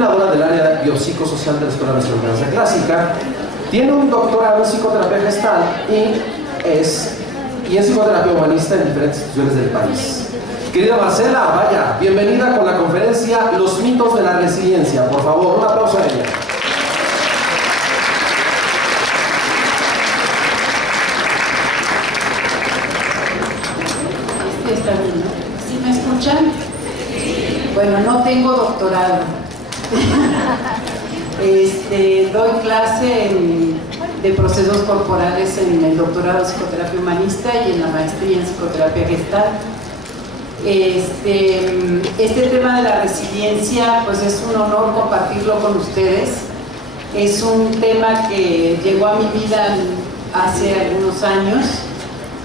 coordinadora del área biopsicosocial de la Escuela Nacional de Danza Clásica. Tiene un doctorado en psicoterapia gestal y en psicoterapia humanista en diferentes instituciones del país. Querida Marcela, vaya, bienvenida con la conferencia Los mitos de la resiliencia. Por favor, un aplauso a ella. Está bien, ¿no? ¿Sí me escuchan? Bueno, no tengo doctorado. Doy clase de procesos corporales en el doctorado en psicoterapia humanista y en la maestría en psicoterapia gestal. Este tema de la resiliencia, pues es un honor compartirlo con ustedes. Es un tema que llegó a mi vida hace algunos años.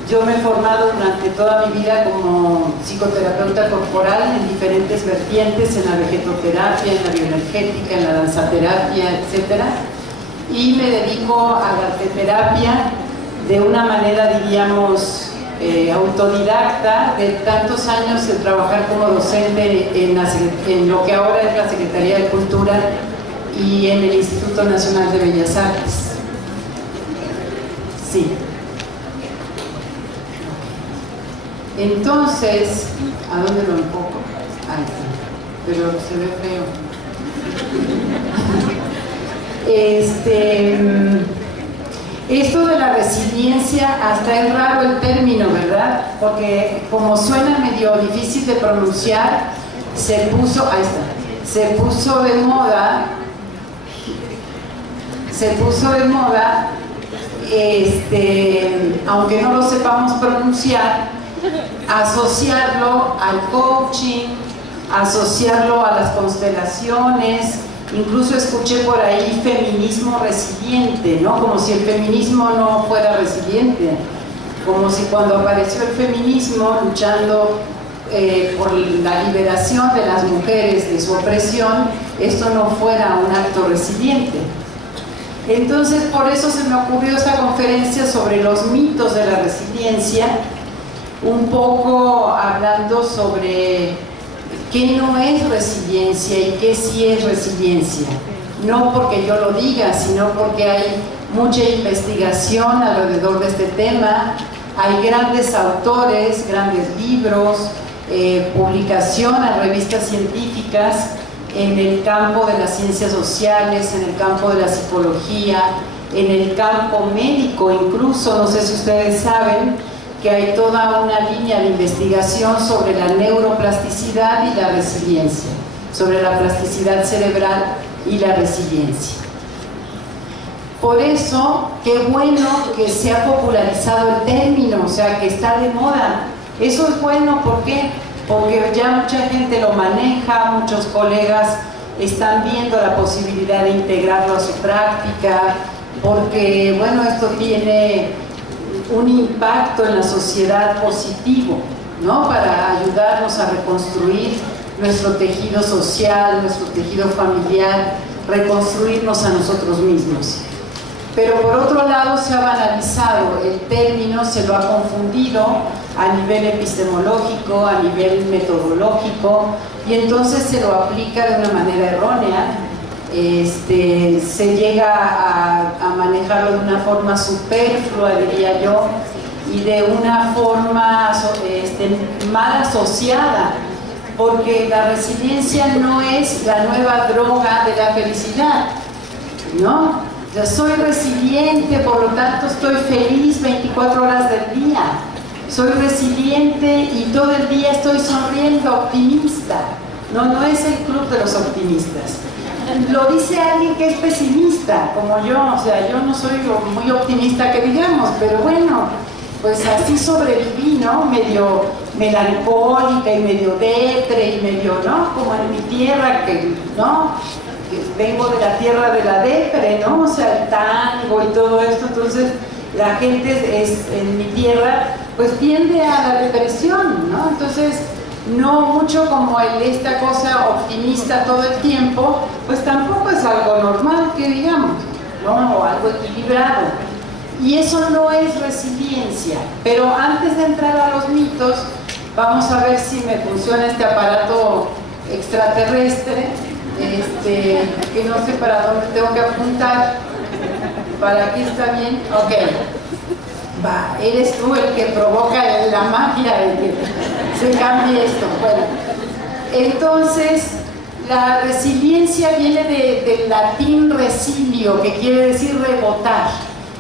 Yo me he formado durante toda mi vida como psicoterapeuta corporal en diferentes vertientes, en la vegetoterapia, en la bioenergética, en la danzaterapia, etc. Y me dedico a la arteterapia de una manera, diríamos, autodidacta, de tantos años de trabajar como docente en lo que ahora es la Secretaría de Cultura y en el Instituto Nacional de Bellas Artes. Sí. Entonces, ¿a dónde lo enfoco? Ahí está, pero se ve feo. Esto de la resiliencia, hasta es raro el término, ¿verdad? Porque como suena medio difícil de pronunciar, se puso de moda, aunque no lo sepamos pronunciar, asociarlo al coaching, asociarlo a las constelaciones. Incluso escuché por ahí feminismo resiliente, ¿no? Como si el feminismo no fuera resiliente, como si cuando apareció el feminismo luchando por la liberación de las mujeres de su opresión, esto no fuera un acto resiliente. Entonces, por eso se me ocurrió esta conferencia sobre los mitos de la resiliencia, un poco hablando sobre qué no es resiliencia y qué sí es resiliencia. No porque yo lo diga, sino porque hay mucha investigación alrededor de este tema, hay grandes autores, grandes libros, publicación en revistas científicas en el campo de las ciencias sociales, en el campo de la psicología, en el campo médico incluso. No sé si ustedes saben que hay toda una línea de investigación sobre la neuroplasticidad y la resiliencia, sobre la plasticidad cerebral y la resiliencia. Por eso, qué bueno que se ha popularizado el término, o sea, que está de moda. Eso es bueno, ¿por qué? Porque ya mucha gente lo maneja, muchos colegas están viendo la posibilidad de integrarlo a su práctica, porque, bueno, esto tiene un impacto en la sociedad positivo, ¿no? Para ayudarnos a reconstruir nuestro tejido social, nuestro tejido familiar, reconstruirnos a nosotros mismos. Pero por otro lado se ha banalizado el término, se lo ha confundido a nivel epistemológico, a nivel metodológico, y entonces se lo aplica de una manera errónea. Se llega a manejarlo de una forma superflua, diría yo, y de una forma mal asociada, porque la resiliencia no es la nueva droga de la felicidad, ¿no? Yo soy resiliente, por lo tanto estoy feliz 24 horas del día, soy resiliente y todo el día estoy sonriendo, optimista. No es el club de los optimistas. Lo dice alguien que es pesimista, como yo, o sea, yo no soy muy optimista que digamos, pero bueno, pues así sobreviví, ¿no? Medio melancólica y medio depre y medio, ¿no? Como en mi tierra, ¿no? Que vengo de la tierra de la depre, ¿no? O sea, el tango y todo esto, entonces la gente en mi tierra, pues tiende a la depresión, ¿no? Entonces, no mucho como esta cosa optimista todo el tiempo, pues tampoco es algo normal que digamos, ¿no? O algo equilibrado. Y eso no es resiliencia. Pero antes de entrar a los mitos, vamos a ver si me funciona este aparato extraterrestre. que no sé para dónde tengo que apuntar. ¿Para aquí está bien? Ok. Va, eres tú el que provoca la magia de que se cambie esto. Bueno, entonces, la resiliencia viene del latín resilio, que quiere decir rebotar.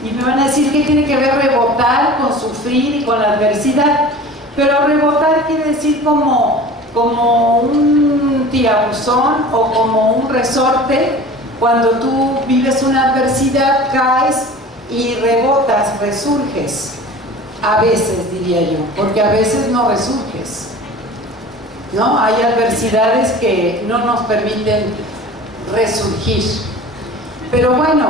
Y me van a decir, ¿qué tiene que ver rebotar con sufrir y con la adversidad? Pero rebotar quiere decir como un tirabuzón o como un resorte. Cuando tú vives una adversidad, caes y rebotas, resurges. A veces, diría yo, porque a veces no resurges, ¿no? Hay adversidades que no nos permiten resurgir. Pero bueno,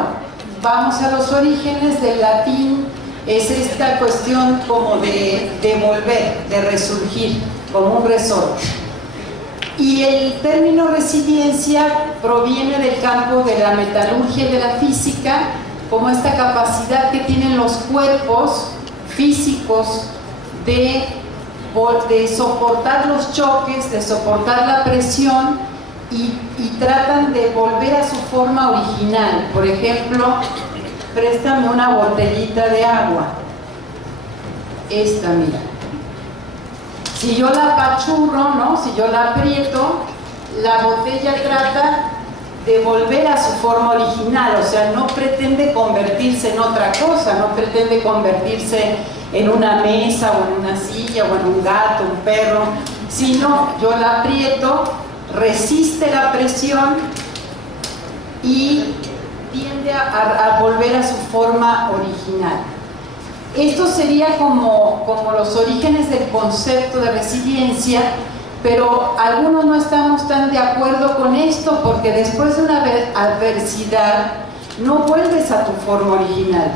vamos a los orígenes del latín. Es esta cuestión como de volver, de resurgir, como un resorte. Y el término resiliencia proviene del campo de la metalurgia y de la física, como esta capacidad que tienen los cuerpos físicos de soportar los choques, de soportar la presión y tratan de volver a su forma original. Por ejemplo, préstame una botellita de agua. Esta, mira. Si yo la apachurro, ¿no? Si yo la aprieto, la botella trata de volver a su forma original, o sea, no pretende convertirse en otra cosa, no pretende convertirse en una mesa o en una silla o en un gato, un perro, sino yo la aprieto, resiste la presión y tiende a volver a su forma original. Esto sería como los orígenes del concepto de resiliencia, pero algunos no estamos tan de acuerdo con esto porque después de una adversidad no vuelves a tu forma original.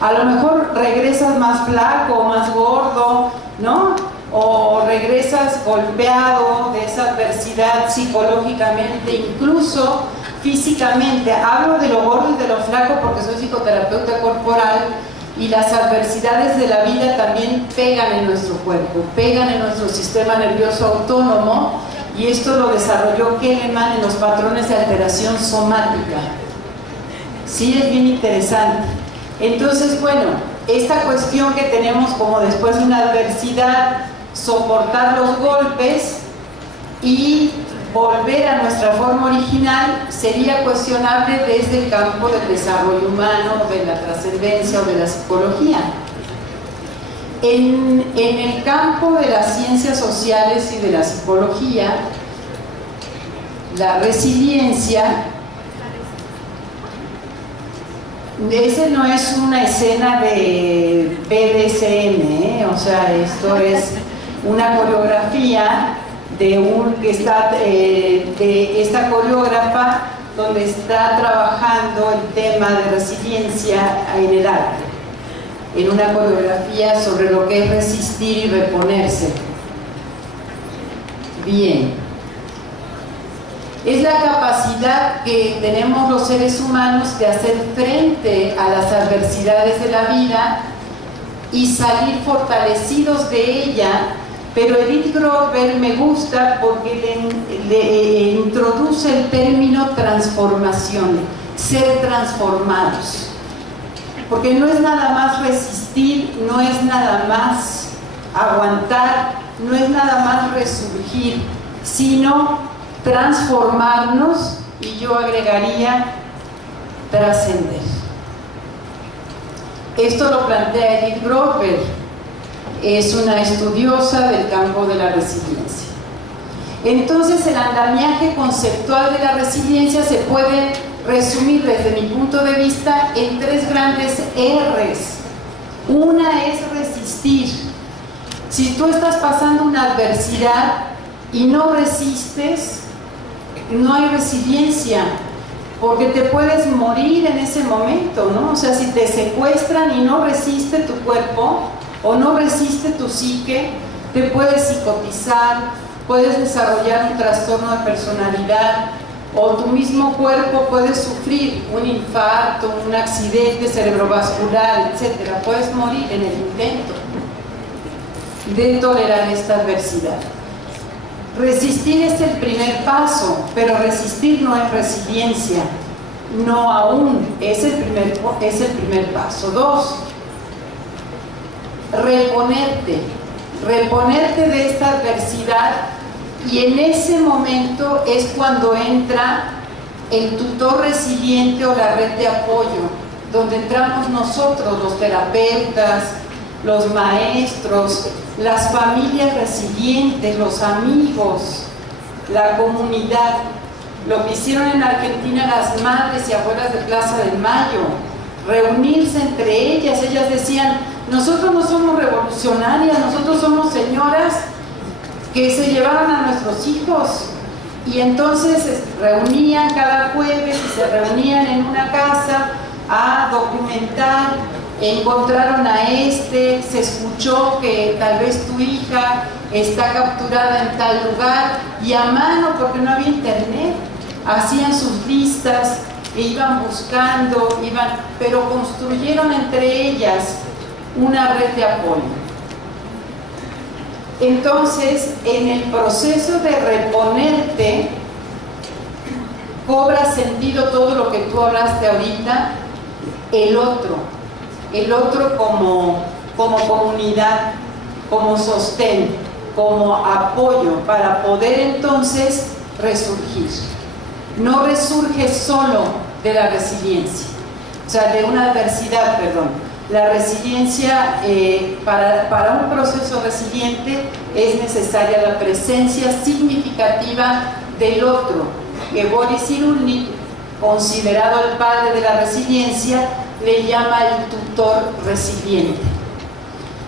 A lo mejor regresas más flaco, más gordo, ¿no? O regresas golpeado de esa adversidad psicológicamente, incluso físicamente. Hablo de lo gordo y de lo flaco porque soy psicoterapeuta corporal. Y las adversidades de la vida también pegan en nuestro cuerpo, pegan en nuestro sistema nervioso autónomo, y esto lo desarrolló Kahneman en los patrones de alteración somática. Sí, es bien interesante. Entonces, bueno, esta cuestión que tenemos como después de una adversidad, soportar los golpes y volver a nuestra forma original sería cuestionable desde el campo del desarrollo humano, de la trascendencia o de la psicología. En el campo de las ciencias sociales y de la psicología, la resiliencia, ese no es una escena de BDSM, o sea, esto es una coreografía de esta coreógrafa donde está trabajando el tema de resiliencia en el arte, en una coreografía sobre lo que es resistir y reponerse. Bien, es la capacidad que tenemos los seres humanos de hacer frente a las adversidades de la vida y salir fortalecidos de ella. Pero Edith Grover me gusta porque le introduce el término transformación, ser transformados. Porque no es nada más resistir, no es nada más aguantar, no es nada más resurgir, sino transformarnos, y yo agregaría trascender. Esto lo plantea Edith Grover. Es una estudiosa del campo de la resiliencia. Entonces, el andamiaje conceptual de la resiliencia se puede resumir desde mi punto de vista en tres grandes R's. Una es resistir. Si tú estás pasando una adversidad y no resistes, no hay resiliencia, porque te puedes morir en ese momento, ¿no? O sea, si te secuestran y no resiste tu cuerpo, o no resiste tu psique, te puedes psicotizar, puedes desarrollar un trastorno de personalidad, o tu mismo cuerpo puede sufrir un infarto, un accidente cerebrovascular, etc. Puedes morir en el intento de tolerar esta adversidad. Resistir es el primer paso, pero resistir no es resiliencia. No aún, es el primer paso. 2, reponerte de esta adversidad, y en ese momento es cuando entra el tutor resiliente o la red de apoyo, donde entramos nosotros, los terapeutas, los maestros, las familias resilientes, los amigos, la comunidad. Lo que hicieron en Argentina las madres y abuelas de Plaza del Mayo, reunirse entre ellas decían, nosotros no somos revolucionarias, nosotros somos señoras que se llevaban a nuestros hijos, y entonces se reunían cada jueves y se reunían en una casa a documentar. Encontraron a se escuchó que tal vez tu hija está capturada en tal lugar, y a mano, porque no había internet, hacían sus listas e iban buscando, pero construyeron entre ellas una red de apoyo. Entonces, en el proceso de reponerte, cobra sentido todo lo que tú hablaste ahorita, el otro como comunidad, como sostén, como apoyo, para poder entonces resurgir. No resurge solo de la resiliencia, o sea, de una adversidad, perdón. La resiliencia, para un proceso resiliente, es necesaria la presencia significativa del otro, que Boris Cyrulnik, considerado el padre de la resiliencia, le llama el tutor resiliente.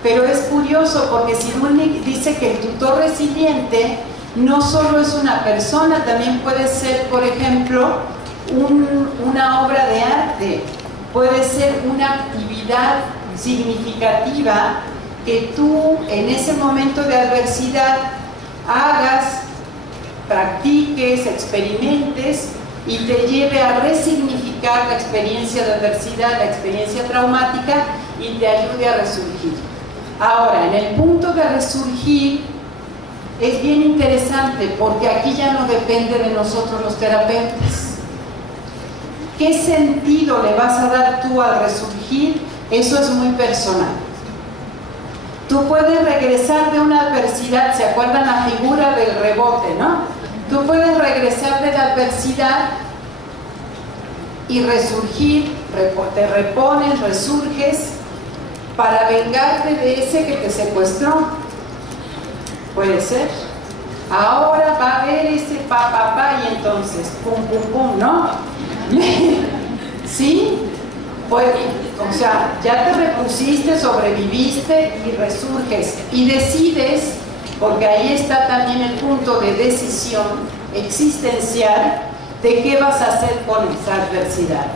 Pero es curioso porque Cyrulnik dice que el tutor resiliente no solo es una persona, también puede ser, por ejemplo, una obra de arte, puede ser una actividad significativa que tú en ese momento de adversidad hagas, practiques, experimentes, y te lleve a resignificar la experiencia de adversidad, la experiencia traumática, y te ayude a resurgir. Ahora, en el punto de resurgir es bien interesante, porque aquí ya no depende de nosotros los terapeutas. ¿Qué sentido le vas a dar tú al resurgir? Eso es muy personal. Tú puedes regresar de una adversidad, ¿se acuerdan la figura del rebote, no? Tú puedes regresar de la adversidad y resurgir, te repones, resurges para vengarte de ese que te secuestró. Puede ser. Ahora va a haber ese y entonces, pum, pum, pum, ¿no? ¿Sí? Pues, o sea, ya te repusiste, sobreviviste y resurges y decides, porque ahí está también el punto de decisión existencial de qué vas a hacer con esa adversidad.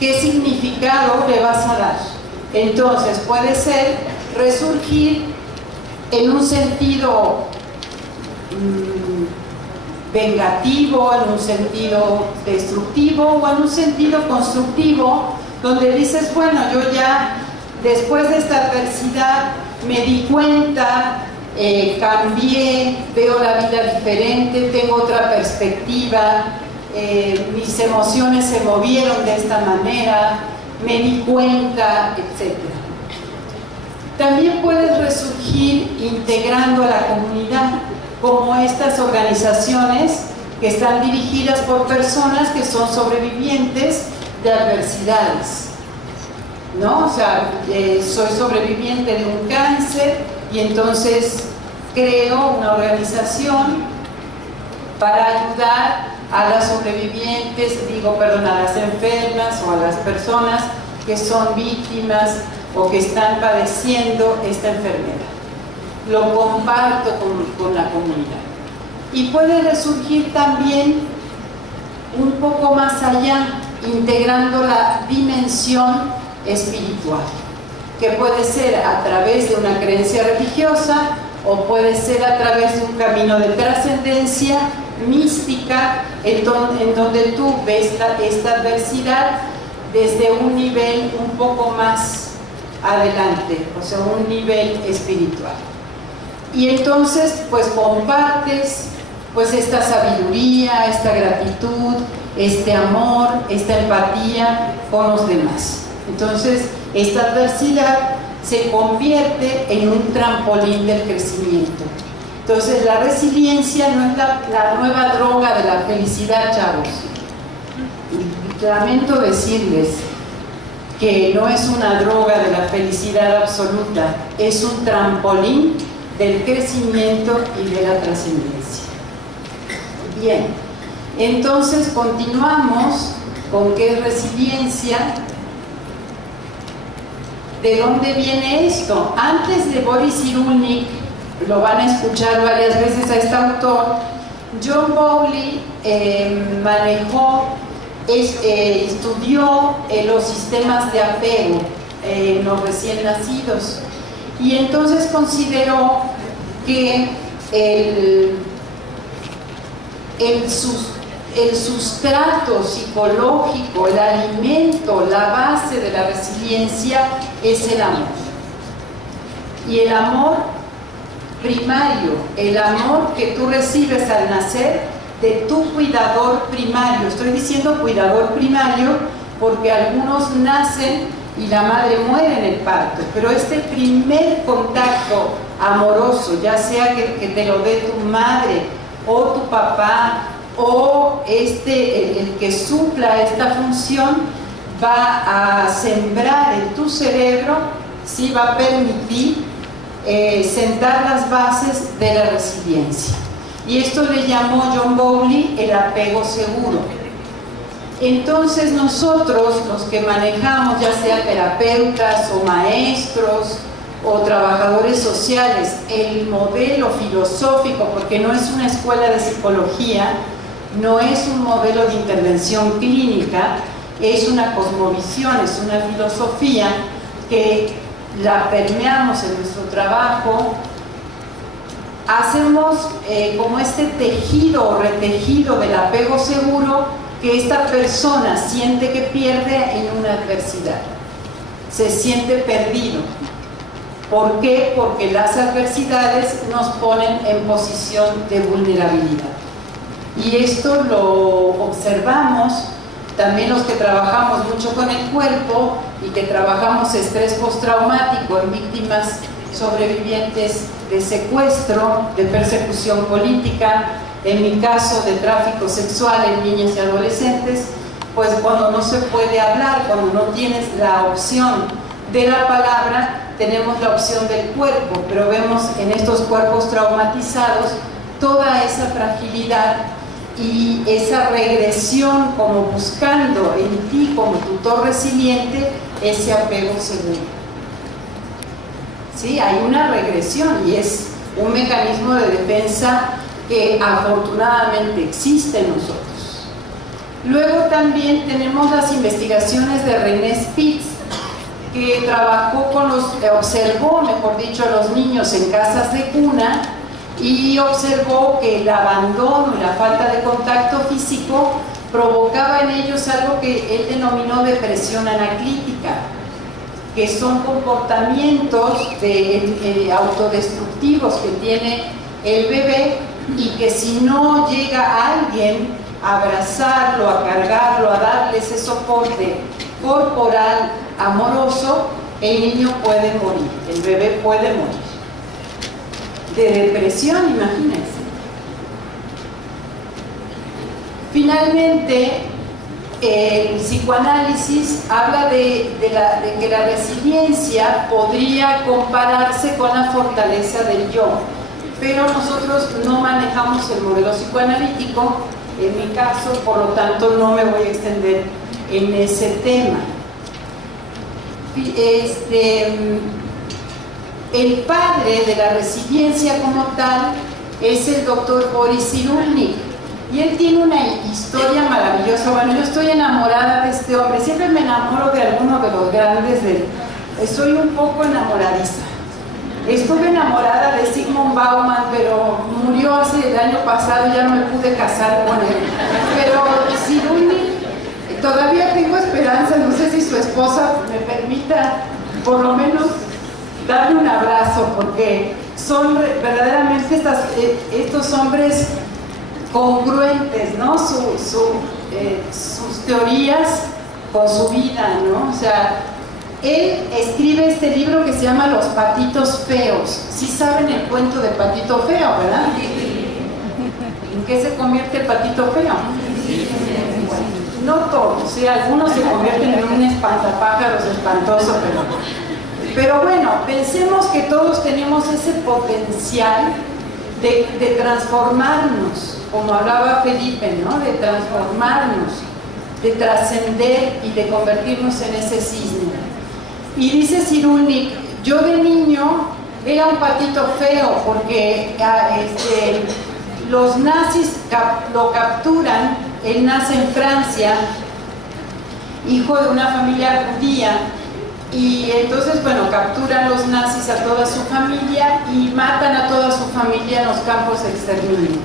¿Qué significado le vas a dar? Entonces puede ser resurgir en un sentido vengativo, en un sentido destructivo o en un sentido constructivo, donde dices, bueno, yo ya después de esta adversidad me di cuenta, cambié, veo la vida diferente, tengo otra perspectiva, mis emociones se movieron de esta manera, me di cuenta, etc. También puedes resurgir integrando a la comunidad, como estas organizaciones que están dirigidas por personas que son sobrevivientes de adversidades, ¿no? O sea, soy sobreviviente de un cáncer y entonces creo una organización para ayudar a las sobrevivientes, a las enfermas o a las personas que son víctimas o que están padeciendo esta enfermedad. Lo comparto con la comunidad. Y puede resurgir también un poco más allá, integrando la dimensión espiritual, que puede ser a través de una creencia religiosa o puede ser a través de un camino de trascendencia mística, en donde tú ves esta adversidad desde un nivel un poco más adelante, o sea, un nivel espiritual. Y entonces pues compartes pues esta sabiduría, esta gratitud, este amor, esta empatía con los demás. Entonces esta adversidad se convierte en un trampolín del crecimiento. Entonces la resiliencia no es la nueva droga de la felicidad, chavos. Lamento decirles que no es una droga de la felicidad absoluta, es un trampolín del crecimiento y de la trascendencia. Bien, entonces continuamos con qué es resiliencia. ¿De dónde viene esto? Antes de Boris Cyrulnik, lo van a escuchar varias veces a este autor, John Bowlby estudió los sistemas de apego en los recién nacidos, y entonces consideró que el sustrato psicológico, el alimento, la base de la resiliencia es el amor. Y el amor primario, el amor que tú recibes al nacer de tu cuidador primario. Estoy diciendo cuidador primario porque algunos nacen y la madre muere en el parto, pero este primer contacto amoroso, ya sea que te lo dé tu madre o tu papá, o el que supla esta función, va a sembrar en tu cerebro, sí, va a permitir sentar las bases de la resiliencia. Y esto le llamó John Bowlby el apego seguro. Entonces nosotros, los que manejamos, ya sea terapeutas o maestros o trabajadores sociales, el modelo filosófico, porque no es una escuela de psicología, no es un modelo de intervención clínica, es una cosmovisión, es una filosofía que la permeamos en nuestro trabajo. Hacemos como este tejido o retejido del apego seguro que esta persona siente que pierde en una adversidad, se siente perdido. ¿Por qué? Porque las adversidades nos ponen en posición de vulnerabilidad. Y esto lo observamos también los que trabajamos mucho con el cuerpo y que trabajamos estrés postraumático en víctimas sobrevivientes de secuestro, de persecución política, en mi caso de tráfico sexual en niñas y adolescentes. Pues cuando no se puede hablar, cuando no tienes la opción de la palabra, tenemos la opción del cuerpo, pero vemos en estos cuerpos traumatizados toda esa fragilidad y esa regresión, como buscando en ti como tutor resiliente ese apego seguro. ¿Sí? Hay una regresión y es un mecanismo de defensa que afortunadamente existe en nosotros. Luego también tenemos las investigaciones de René Spitz, que observó, mejor dicho, a los niños en casas de cuna y observó que el abandono y la falta de contacto físico provocaba en ellos algo que él denominó depresión anaclítica, que son comportamientos autodestructivos que tiene el bebé y que si no llega alguien a abrazarlo, a cargarlo, a darle ese soporte corporal amoroso, el niño puede morir, el bebé puede morir. De depresión, imagínense. Finalmente, el psicoanálisis habla de que la resiliencia podría compararse con la fortaleza del yo, pero nosotros no manejamos el modelo psicoanalítico, en mi caso, por lo tanto no me voy a extender en ese tema. El padre de la resiliencia como tal es el doctor Boris Cyrulnik, y él tiene una historia maravillosa. Bueno, yo estoy enamorada de este hombre, siempre me enamoro de alguno de los grandes soy un poco enamoradiza. Estuve enamorada de Zygmunt Bauman, pero murió el año pasado, ya no me pude casar con él. Pero Cyrulnik, todavía tengo esperanza, no sé si su esposa me permita por lo menos darle un abrazo, porque son verdaderamente estos hombres congruentes, ¿no? Sus teorías con su vida, ¿no? O sea, él escribe este libro que se llama Los patitos feos. Sí saben el cuento de Patito Feo, ¿verdad? ¿En qué se convierte el patito feo? No todos, ¿sí? Algunos se convierten en un espantapájaros espantoso, pero bueno, pensemos que todos tenemos ese potencial de transformarnos, como hablaba Felipe, ¿no? De transformarnos, de trascender y de convertirnos en ese cisne. Y dice Cyrulnik, yo de niño era un patito feo porque los nazis lo capturan, él nace en Francia, hijo de una familia judía, y entonces, bueno, capturan los nazis a toda su familia y matan a toda su familia en los campos de exterminio.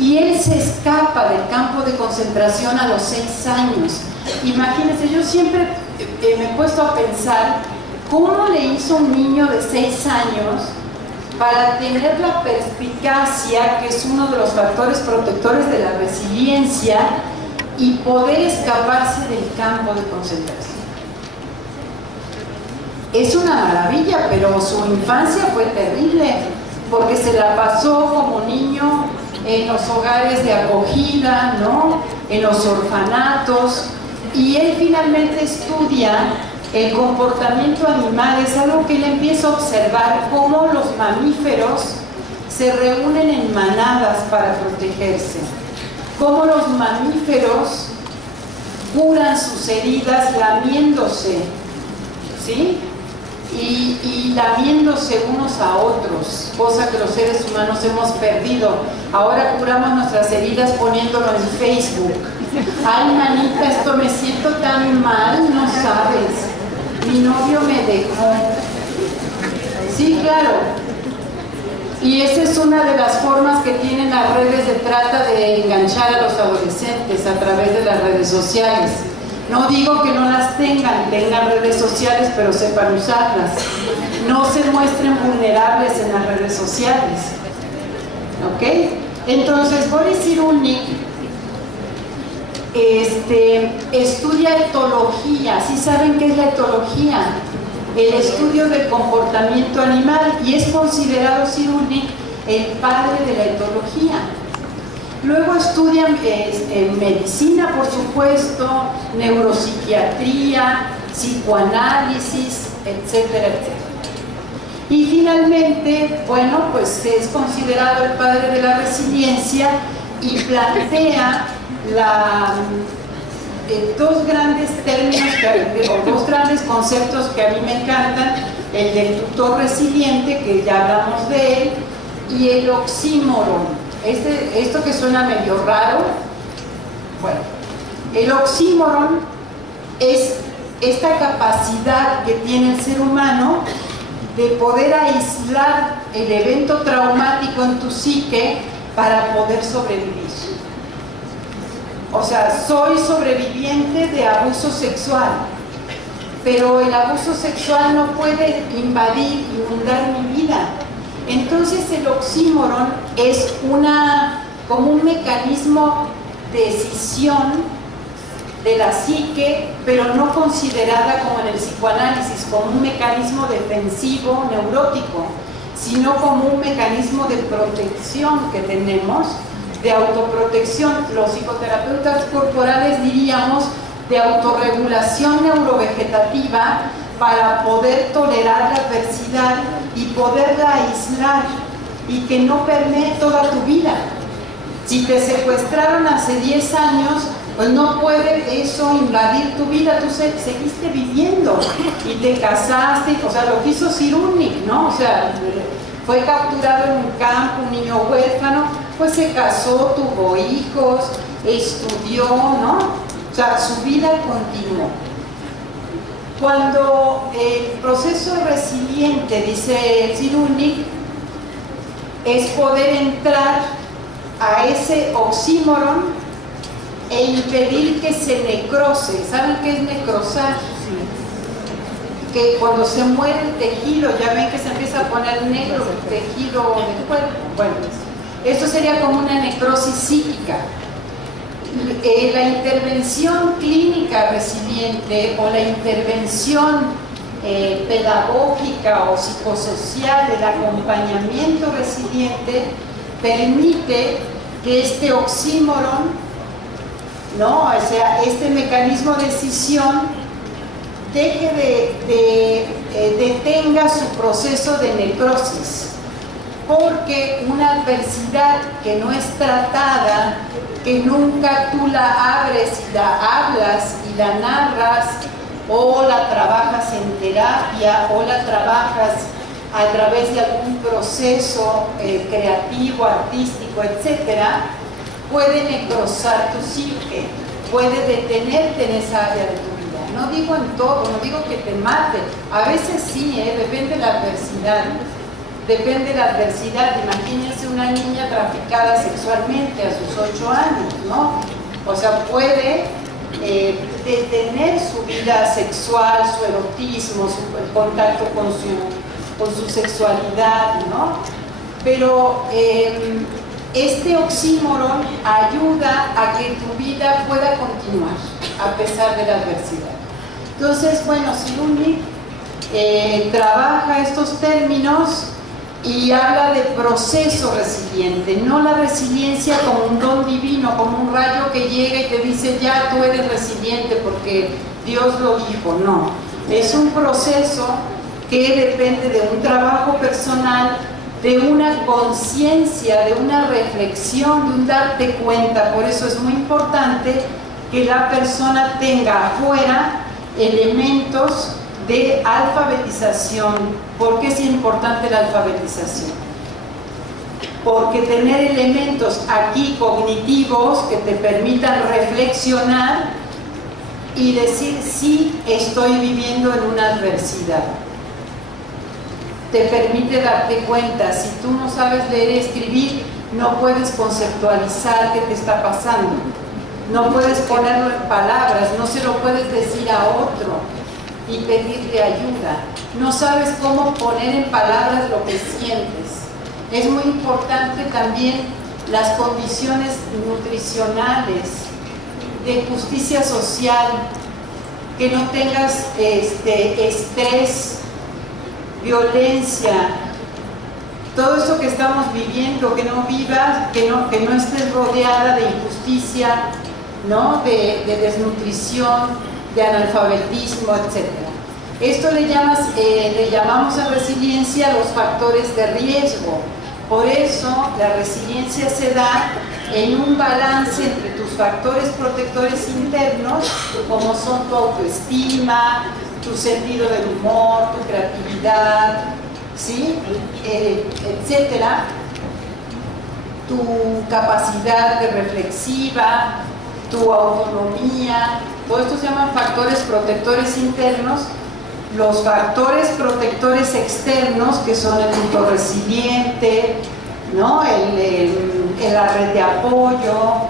Y él se escapa del campo de concentración a los 6 años. Imagínense, yo siempre me he puesto a pensar cómo le hizo un niño de 6 años para tener la perspicacia, que es uno de los factores protectores de la resiliencia, y poder escaparse del campo de concentración. Es una maravilla, pero su infancia fue terrible, porque se la pasó como niño en los hogares de acogida, ¿no? En los orfanatos, y él finalmente estudia el comportamiento animal. Es algo que él empieza a observar, cómo los mamíferos se reúnen en manadas para protegerse, cómo los mamíferos curan sus heridas lamiéndose, ¿sí? Y lamiéndose unos a otros, cosa que los seres humanos hemos perdido. Ahora curamos nuestras heridas poniéndolo en Facebook. Ay, manita, esto me siento tan mal, no sabes. Mi novio me dejó. Sí, claro. Y esa es una de las formas que tienen las redes de trata de enganchar a los adolescentes a través de las redes sociales. No digo que no las tengan redes sociales, pero sepan usarlas. No se muestren vulnerables en las redes sociales. ¿Ok? Entonces, Boris Cyrulnik estudia etología. ¿Sí saben qué es la etología? El estudio del comportamiento animal, y es considerado Cyrulnik el padre de la etología. Luego estudian medicina, por supuesto, neuropsiquiatría, psicoanálisis, etcétera, etcétera. Y finalmente, bueno, pues es considerado el padre de la resiliencia y plantea dos grandes términos, o dos grandes conceptos que a mí me encantan: el del tutor resiliente, que ya hablamos de él, y el oxímoron. Esto que suena medio raro, bueno, el oxímoron es esta capacidad que tiene el ser humano de poder aislar el evento traumático en tu psique para poder sobrevivir. O sea, soy sobreviviente de abuso sexual, pero el abuso sexual no puede invadir, inundar mi vida. Entonces el oxímoron es como un mecanismo de escisión de la psique, pero no considerada como en el psicoanálisis, como un mecanismo defensivo neurótico, sino como un mecanismo de protección que tenemos, de autoprotección. Los psicoterapeutas corporales diríamos de autorregulación neurovegetativa, para poder tolerar la adversidad y poderla aislar y que no permee toda tu vida. Si te secuestraron hace 10 años, pues no puede eso invadir tu vida. Tú seguiste viviendo y te casaste, o sea, lo que hizo Cyrulnik, ¿no? O sea, fue capturado en un campo, un niño huérfano, pues se casó, tuvo hijos, estudió, ¿no? O sea, su vida continuó. Cuando el proceso resiliente, dice Cyrulnik, es poder entrar a ese oxímoron e impedir que se necrose. ¿Saben qué es necrosar? que cuando se muere el tejido, ya ven que se empieza a poner negro el tejido del cuerpo. Bueno, esto sería como una necrosis psíquica. La intervención clínica resiliente o la intervención pedagógica o psicosocial, el acompañamiento resiliente, permite que este oxímoron, ¿no? O sea, este mecanismo de escisión detenga su proceso de necrosis, porque una adversidad que no es tratada, que nunca tú la abres y la hablas y la narras, o la trabajas en terapia, o la trabajas a través de algún proceso creativo, artístico, etcétera, puede necrosar tu psique, puede detenerte en esa área de tu vida. No digo en todo, no digo que te mate, a veces sí, depende de la adversidad. Depende de la adversidad. Imagínense una niña traficada sexualmente a sus 8 años, ¿no? O sea, puede detener su vida sexual, su erotismo, el contacto con su sexualidad, ¿no? Pero este oxímoron ayuda a que tu vida pueda continuar a pesar de la adversidad. Entonces, bueno, Cyrulnik trabaja estos términos y habla de proceso resiliente, no la resiliencia como un don divino, como un rayo que llega y te dice ya tú eres resiliente porque Dios lo dijo. No, es un proceso que depende de un trabajo personal, de una conciencia, de una reflexión, de un darte cuenta. Por eso es muy importante que la persona tenga afuera elementos de alfabetización. ¿Por qué es importante la alfabetización? Porque tener elementos aquí cognitivos que te permitan reflexionar y decir sí, estoy viviendo en una adversidad. Te permite darte cuenta. Si tú no sabes leer y escribir, no puedes conceptualizar qué te está pasando, no puedes ponerlo en palabras, no se lo puedes decir a otro y pedirle ayuda, no sabes cómo poner en palabras lo que sientes. Es muy importante también las condiciones nutricionales, de justicia social, que no tengas estrés, violencia, todo eso que estamos viviendo, que no vivas, que no estés rodeada de injusticia, ¿no? de desnutrición, de analfabetismo, etc. Esto le llamamos a resiliencia los factores de riesgo. Por eso la resiliencia se da en un balance entre tus factores protectores internos, como son tu autoestima, tu sentido del humor, tu creatividad, ¿sí? Etcétera, tu capacidad de reflexiva, tu autonomía. Todo esto se llaman factores protectores internos. Los factores protectores externos, que son el punto resiliente, ¿no? La red de apoyo,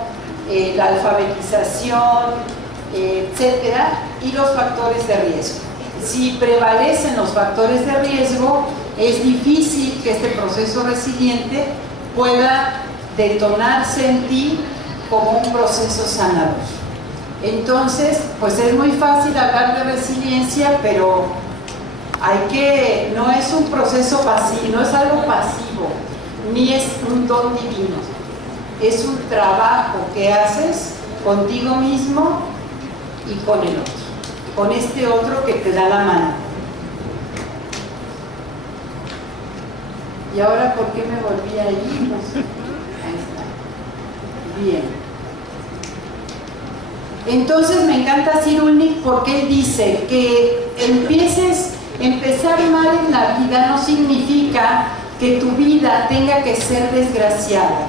la alfabetización, etcétera, y los factores de riesgo. Si prevalecen los factores de riesgo, es difícil que este proceso resiliente pueda detonarse en ti como un proceso sanador. Entonces, pues es muy fácil hablar de resiliencia, pero no es un proceso pasivo, no es algo pasivo, ni es un don divino. Es un trabajo que haces contigo mismo y con el otro, con este otro que te da la mano. ¿Y ahora por qué me volví ahí? No sé. Ahí está. Bien. Entonces me encanta Cyrulnik porque él dice que empezar mal en la vida no significa que tu vida tenga que ser desgraciada.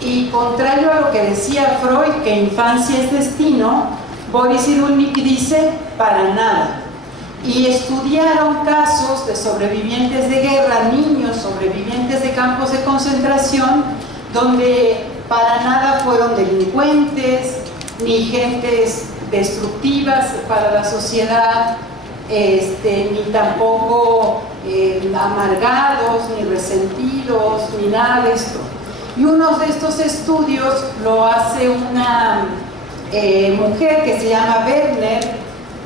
Y contrario a lo que decía Freud, que infancia es destino, Boris Cyrulnik dice para nada. Y estudiaron casos de sobrevivientes de guerra, niños sobrevivientes de campos de concentración, donde para nada fueron delincuentes, ni gentes destructivas para la sociedad, ni tampoco amargados, ni resentidos, ni nada de esto. Y uno de estos estudios lo hace una mujer que se llama Werner.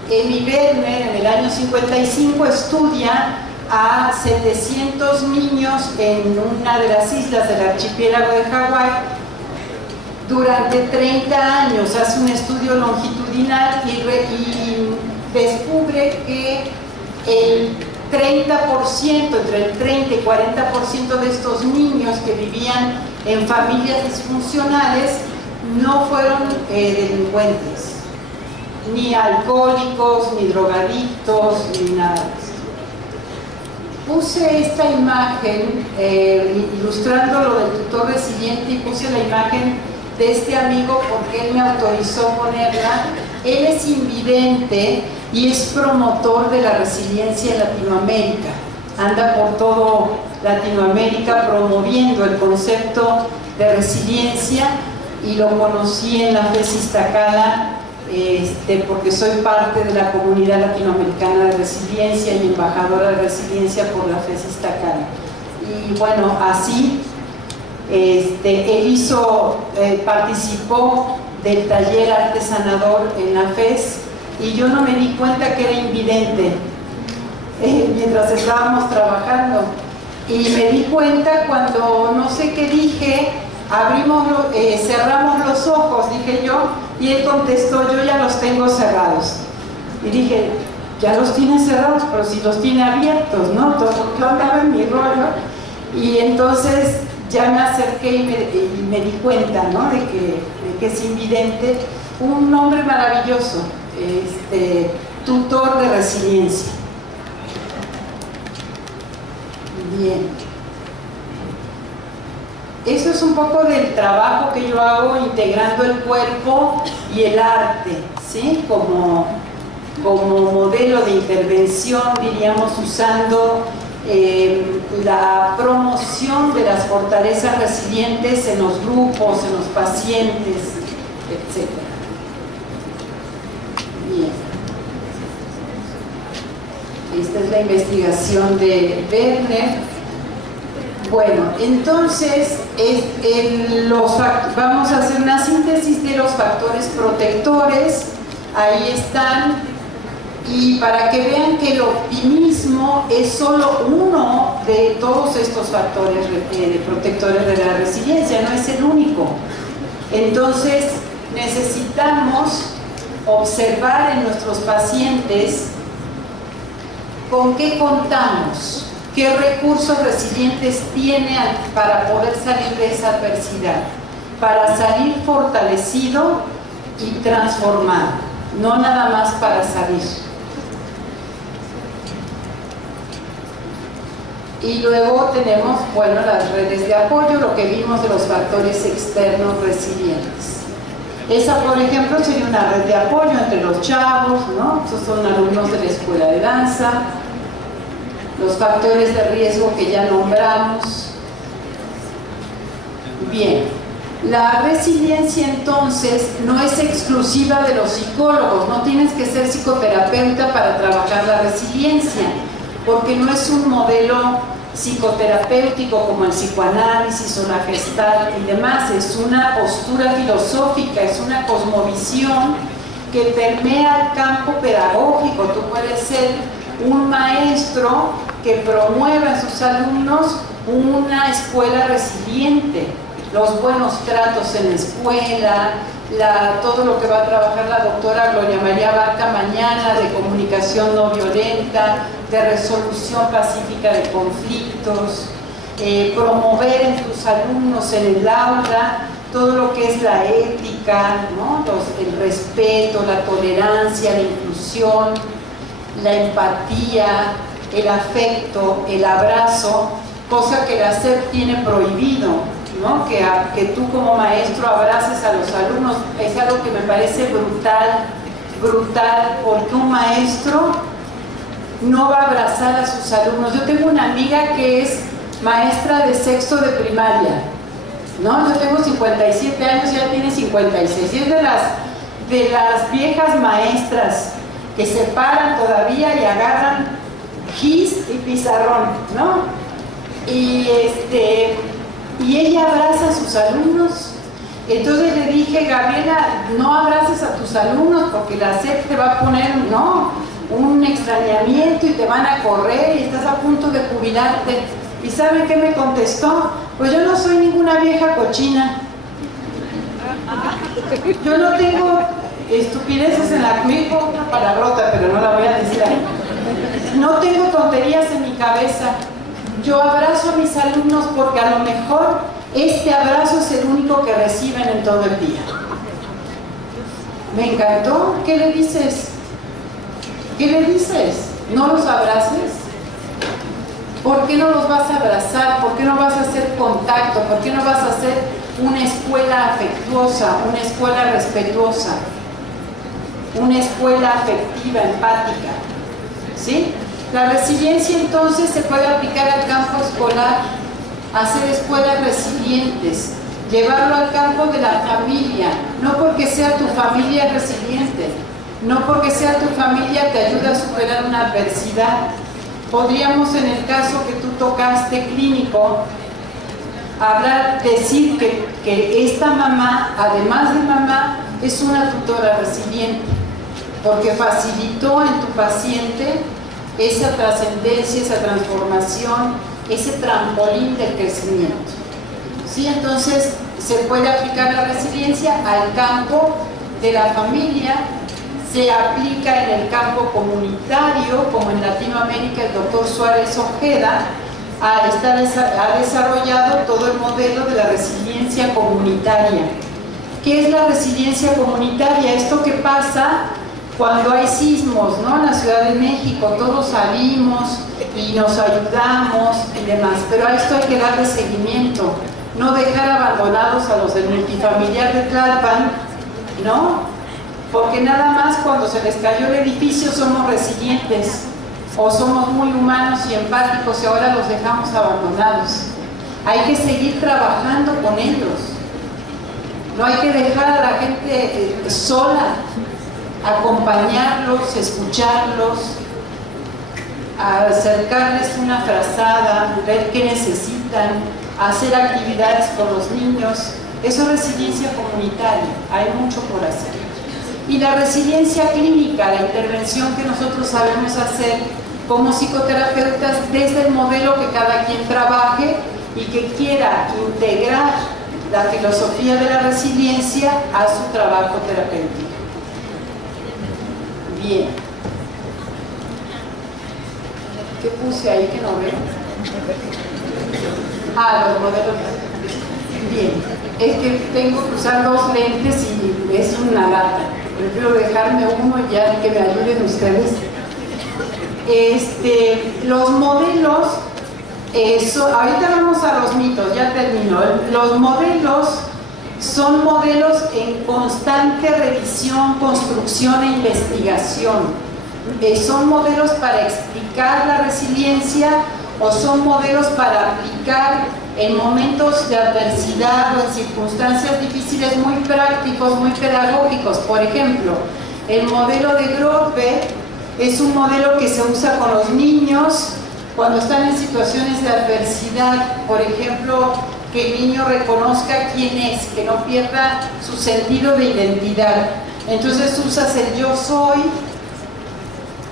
Amy Werner en el año 55 estudia a 700 niños en una de las islas del archipiélago de Hawái durante 30 años, hace un estudio longitudinal y descubre que el 30%, entre el 30 y 40% de estos niños que vivían en familias disfuncionales no fueron delincuentes, ni alcohólicos, ni drogadictos, ni nada de eso. Puse esta imagen ilustrando lo del tutor resiliente y puse la imagen de este amigo porque él me autorizó ponerla. Él es invidente y es promotor de la resiliencia en Latinoamérica. Anda por todo Latinoamérica promoviendo el concepto de resiliencia y lo conocí en la FES Iztacala porque soy parte de la comunidad latinoamericana de resiliencia y embajadora de resiliencia por la FES Iztacala. Y bueno, así él participó del taller arte sanador en la FES y yo no me di cuenta que era invidente mientras estábamos trabajando, y me di cuenta cuando no sé qué dije, cerramos los ojos, dije yo, y él contestó, yo ya los tengo cerrados. Y dije, ya los tiene cerrados, pero si los tiene abiertos, ¿no? Yo andaba en mi rollo, y entonces ya me acerqué y me di cuenta, ¿no? de que es invidente. Un hombre maravilloso, tutor de resiliencia. Bien. Eso es un poco del trabajo que yo hago integrando el cuerpo y el arte, ¿sí? Como modelo de intervención, diríamos, usando la promoción de las fortalezas resilientes en los grupos, en los pacientes, etc. Bien. Esta es la investigación de Werner. Bueno, entonces vamos a hacer una síntesis de los factores protectores. Ahí están. Y para que vean que el optimismo es solo uno de todos estos factores protectores de la resiliencia, no es el único. Entonces necesitamos observar en nuestros pacientes con qué contamos, qué recursos resilientes tiene para poder salir de esa adversidad, para salir fortalecido y transformado, no nada más para salir. Y luego tenemos, bueno, las redes de apoyo, lo que vimos de los factores externos resilientes. Esa, por ejemplo, sería una red de apoyo entre los chavos, ¿no? Esos son alumnos de la escuela de danza. Los factores de riesgo que ya nombramos. Bien, la resiliencia entonces no es exclusiva de los psicólogos, no tienes que ser psicoterapeuta para trabajar la resiliencia, porque no es un modelo psicoterapéutico como el psicoanálisis o la Gestalt y demás, es una postura filosófica, es una cosmovisión que permea el campo pedagógico. Tú puedes ser un maestro que promueva en sus alumnos una escuela resiliente, los buenos tratos en la escuela, todo lo que va a trabajar la doctora Gloria María Barca mañana de comunicación no violenta, de resolución pacífica de conflictos, promover en tus alumnos en el aula todo lo que es la ética, ¿no? El respeto, la tolerancia, la inclusión, la empatía, el afecto, el abrazo, cosa que la SEP tiene prohibido, ¿no? Que tú como maestro abraces a los alumnos, es algo que me parece brutal, porque un maestro no va a abrazar a sus alumnos. Yo tengo una amiga que es maestra de sexto de primaria, ¿no? Yo tengo 57 años y ella tiene 56, y es de las viejas maestras que se paran todavía y agarran gis y pizarrón, ¿no? Y ella abraza a sus alumnos. Entonces le dije, Gabriela, no abraces a tus alumnos porque la SEP te va a poner, ¿no?, un extrañamiento y te van a correr y estás a punto de jubilarte. ¿Y sabe qué me contestó? Pues yo no soy ninguna vieja cochina. Yo no tengo estupideces en la... Me dijo una palabrota, pero no la voy a decir ahí. No tengo tonterías en mi cabeza. Yo abrazo a mis alumnos porque a lo mejor este abrazo es el único que reciben en todo el día. Me encantó. ¿Qué le dices? ¿Qué le dices? ¿No los abraces? ¿Por qué no los vas a abrazar? ¿Por qué no vas a hacer contacto? ¿Por qué no vas a hacer una escuela afectuosa, una escuela respetuosa, una escuela afectiva, empática? ¿Sí? La resiliencia entonces se puede aplicar al campo escolar, hacer escuelas resilientes, llevarlo al campo de la familia, no porque sea tu familia resiliente, no porque sea tu familia te ayuda a superar una adversidad. Podríamos, en el caso que tú tocaste clínico, decir que esta mamá, además de mamá, es una tutora resiliente, porque facilitó en tu paciente esa trascendencia, esa transformación, ese trampolín del crecimiento. ¿Sí? Entonces, se puede aplicar la resiliencia al campo de la familia, se aplica en el campo comunitario, como en Latinoamérica el doctor Suárez Ojeda ha desarrollado todo el modelo de la resiliencia comunitaria. ¿Qué es la resiliencia comunitaria? Esto que pasa cuando hay sismos, ¿no? En la Ciudad de México todos salimos y nos ayudamos y demás, pero a esto hay que darle seguimiento, no dejar abandonados a los del multifamiliar de Tlalpan, ¿no? Porque nada más cuando se les cayó el edificio somos resilientes o somos muy humanos y empáticos y ahora los dejamos abandonados. Hay que seguir trabajando con ellos, no hay que dejar a la gente sola, acompañarlos, escucharlos, acercarles una frazada, ver qué necesitan, hacer actividades con los niños. Eso es resiliencia comunitaria, hay mucho por hacer. Y la resiliencia clínica, la intervención que nosotros sabemos hacer como psicoterapeutas desde el modelo que cada quien trabaje y que quiera integrar la filosofía de la resiliencia a su trabajo terapéutico. Bien. ¿Qué puse ahí que no veo? Los modelos. Bien. Es que tengo que usar dos lentes y es una lata. Prefiero dejarme uno y ya que me ayuden ustedes. Los modelos, ahorita vamos a los mitos, ya terminó. Los modelos son modelos en constante revisión, construcción e investigación. Son modelos para explicar la resiliencia o son modelos para aplicar en momentos de adversidad o en circunstancias difíciles, muy prácticos, muy pedagógicos. Por ejemplo, el modelo de Grove es un modelo que se usa con los niños cuando están en situaciones de adversidad. Por ejemplo, que el niño reconozca quién es, que no pierda su sentido de identidad. Entonces usas el yo soy,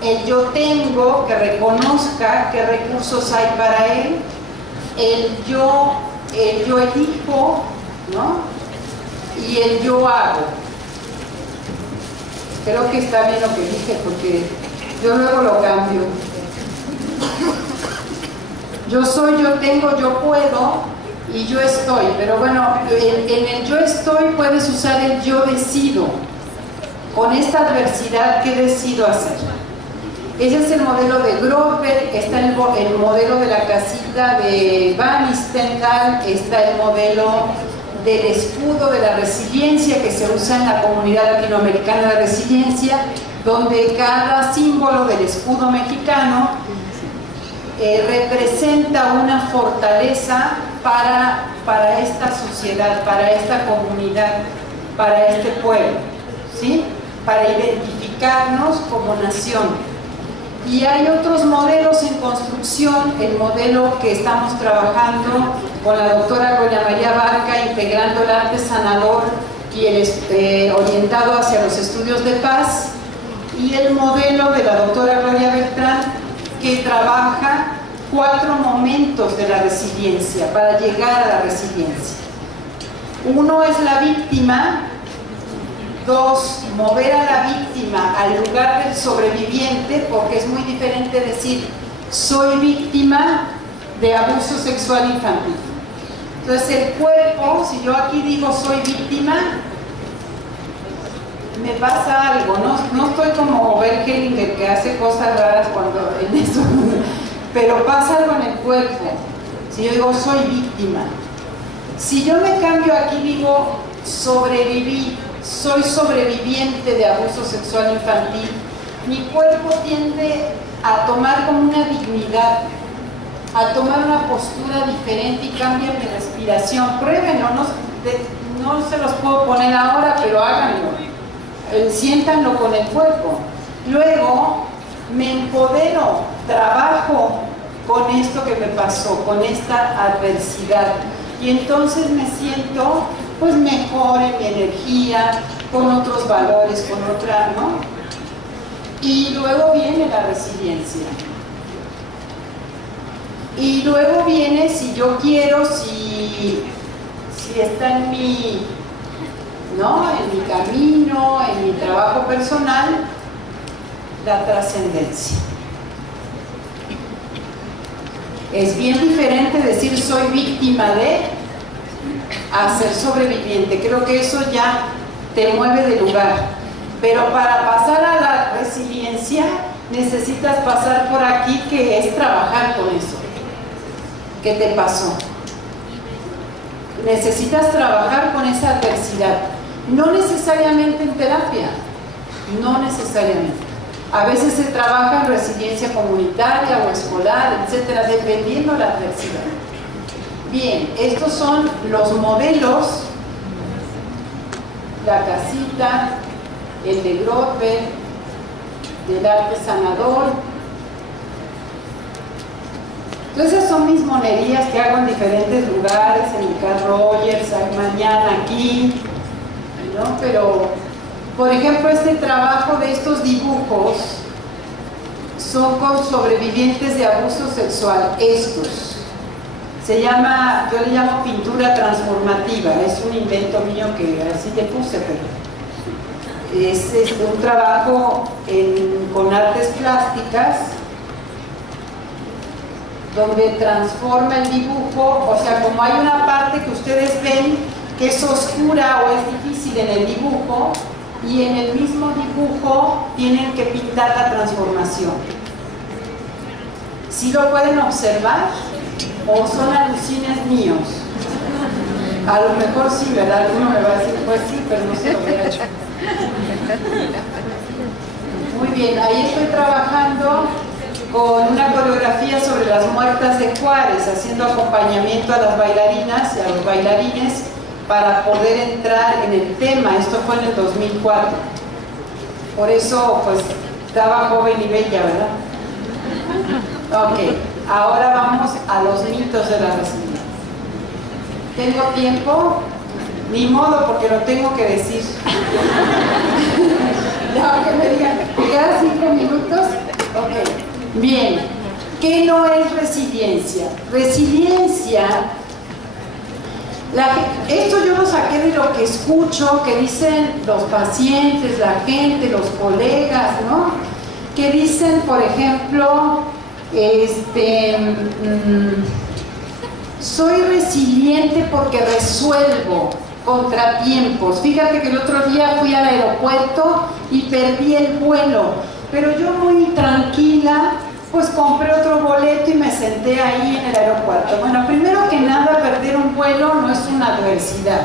el yo tengo, que reconozca qué recursos hay para él, el yo elijo, ¿no? Y el yo hago. Creo que está bien lo que dije porque yo luego lo cambio. Yo soy, yo tengo, yo puedo y yo estoy. Pero bueno, en el yo estoy puedes usar el yo decido. Con esta adversidad, ¿qué decido hacer? Ese es el modelo de Grover, está el modelo de la casita de Van Stendhal, está el modelo del escudo de la resiliencia que se usa en la comunidad latinoamericana de resiliencia, donde cada símbolo del escudo mexicano representa una fortaleza para esta sociedad, para esta comunidad, para este pueblo, ¿sí? Para identificarnos como nación. Y hay otros modelos en construcción, el modelo que estamos trabajando con la doctora Gloria María Barca, integrando el arte sanador y el orientado hacia los estudios de paz, y el modelo de la doctora Gloria Beltrán, que trabaja 4 momentos de la resiliencia, para llegar a la resiliencia. Uno es la víctima. 2, mover a la víctima al lugar del sobreviviente, porque es muy diferente decir soy víctima de abuso sexual infantil. Entonces el cuerpo, si yo aquí digo soy víctima, me pasa algo, no estoy como Bert Hellinger que hace cosas raras cuando en eso, pero pasa algo en el cuerpo. Si yo digo soy víctima, si yo me cambio aquí digo sobreviví, soy sobreviviente de abuso sexual infantil, mi cuerpo tiende a tomar como una dignidad, a tomar una postura diferente y cambia mi respiración. Pruébenlo, no se los puedo poner ahora, pero háganlo, siéntanlo con el cuerpo. Luego me empodero, trabajo con esto que me pasó, con esta adversidad, y entonces me siento pues mejor en mi energía, con otros valores, con otra, ¿no? Y luego viene la resiliencia. Y luego viene, si yo quiero, si está en mi, ¿no?, en mi camino, en mi trabajo personal, la trascendencia. Es bien diferente decir soy víctima de a ser sobreviviente. Creo que eso ya te mueve de lugar, pero para pasar a la resiliencia necesitas pasar por aquí, que es trabajar con eso que te pasó. Necesitas trabajar con esa adversidad, no necesariamente en terapia, no necesariamente. A veces se trabaja en resiliencia comunitaria o escolar, etcétera, dependiendo de la adversidad. Bien, estos son los modelos: la casita, el de Grope, del arte sanador. Entonces esas son mis monerías que hago en diferentes lugares, en el Carl Rogers, mañana aquí, ¿no? Pero, por ejemplo, este trabajo de estos dibujos son con sobrevivientes de abuso sexual, estos. Se llama, yo le llamo pintura transformativa, es un invento mío que así le puse, pero es un trabajo con artes plásticas, donde transforma el dibujo, o sea, como hay una parte que ustedes ven que es oscura o es difícil en el dibujo, y en el mismo dibujo tienen que pintar la transformación. ¿Sí lo pueden observar? ¿O son alucines míos? A lo mejor sí, ¿verdad? Uno me va a decir, pues sí, pero no se lo hubiera hecho. Muy bien, ahí estoy trabajando con una coreografía sobre las muertas de Juárez, haciendo acompañamiento a las bailarinas y a los bailarines para poder entrar en el tema. Esto fue en el 2004. Por eso, pues, estaba joven y bella, ¿verdad? Ok. Ahora vamos a los mitos de la resiliencia. ¿Tengo tiempo? Ni modo, porque lo tengo que decir. Ya que me digan, ¿quedan 5 minutos? Ok. Bien. ¿Qué no es resiliencia? Resiliencia, esto yo lo saqué de lo que escucho, que dicen los pacientes, la gente, los colegas, ¿no? Que dicen, por ejemplo, soy resiliente porque resuelvo contratiempos. Fíjate que el otro día fui al aeropuerto y perdí el vuelo, pero yo muy tranquila, pues compré otro boleto y me senté ahí en el aeropuerto. Bueno, primero que nada, perder un vuelo no es una adversidad.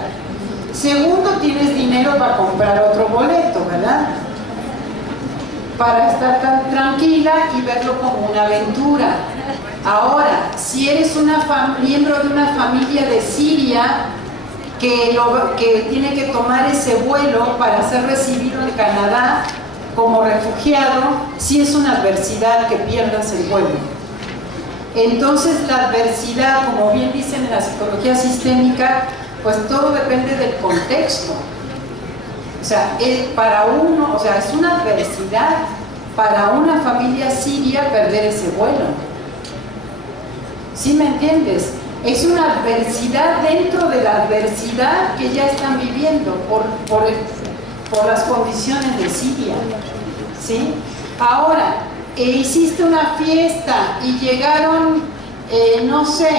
Segundo, tienes dinero para comprar otro boleto, ¿verdad? Para estar tan tranquila y verlo como una aventura. Ahora, si eres miembro de una familia de Siria que tiene que tomar ese vuelo para ser recibido en Canadá, como refugiado, sí es una adversidad que pierdas el vuelo. Entonces la adversidad, como bien dicen en la psicología sistémica, pues todo depende del contexto. O sea, para uno, o sea, es una adversidad para una familia siria perder ese vuelo. ¿Sí me entiendes? Es una adversidad dentro de la adversidad que ya están viviendo por las condiciones de Siria. ¿Sí? Ahora, hiciste una fiesta y llegaron, no sé,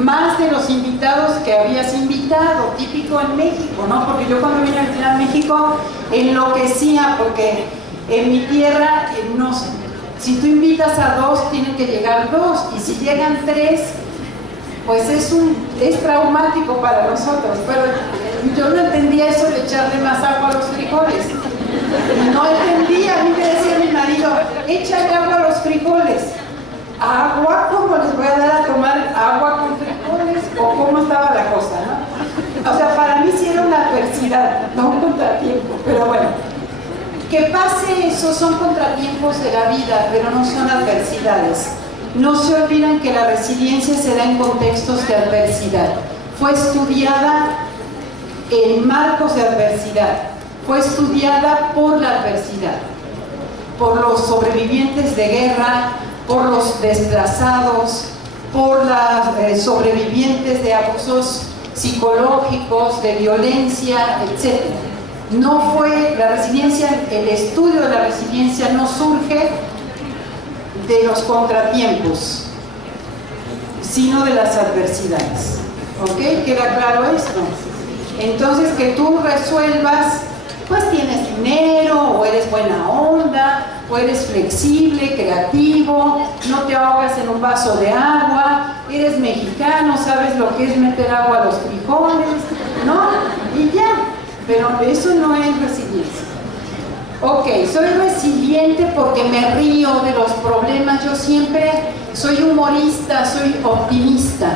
más de los invitados que habías invitado, típico en México, ¿no? Porque yo cuando vine a México enloquecía, porque en mi tierra, no sé, si tú invitas a 2, tienen que llegar 2, y si llegan 3, pues es traumático para nosotros. Pero yo no entendía eso de echarle más agua a los frijoles. No entendía. A mí me decía mi marido, échale agua a los frijoles. ¿Agua? ¿Cómo les voy a dar a tomar agua con frijoles? ¿O cómo estaba la cosa, no? O sea, para mí sí era una adversidad, no un contratiempo. Pero bueno, que pase eso son contratiempos de la vida, pero no son adversidades. No se olviden que la resiliencia se da en contextos de adversidad. Fue estudiada en marcos de adversidad. Fue estudiada por la adversidad, por los sobrevivientes de guerra, por los desplazados, por las sobrevivientes de abusos psicológicos, de violencia, etc. No fue la resiliencia, el estudio de la resiliencia no surge de los contratiempos, sino de las adversidades. ¿Ok? ¿Queda claro esto? Entonces, que tú resuelvas, pues tienes dinero, o eres buena onda, o eres flexible, creativo, no te ahogas en un vaso de agua, eres mexicano, sabes lo que es meter agua a los frijoles, ¿no? Y ya, pero eso no es resiliencia. Ok, soy resiliente porque me río de los problemas, yo siempre soy humorista, soy optimista.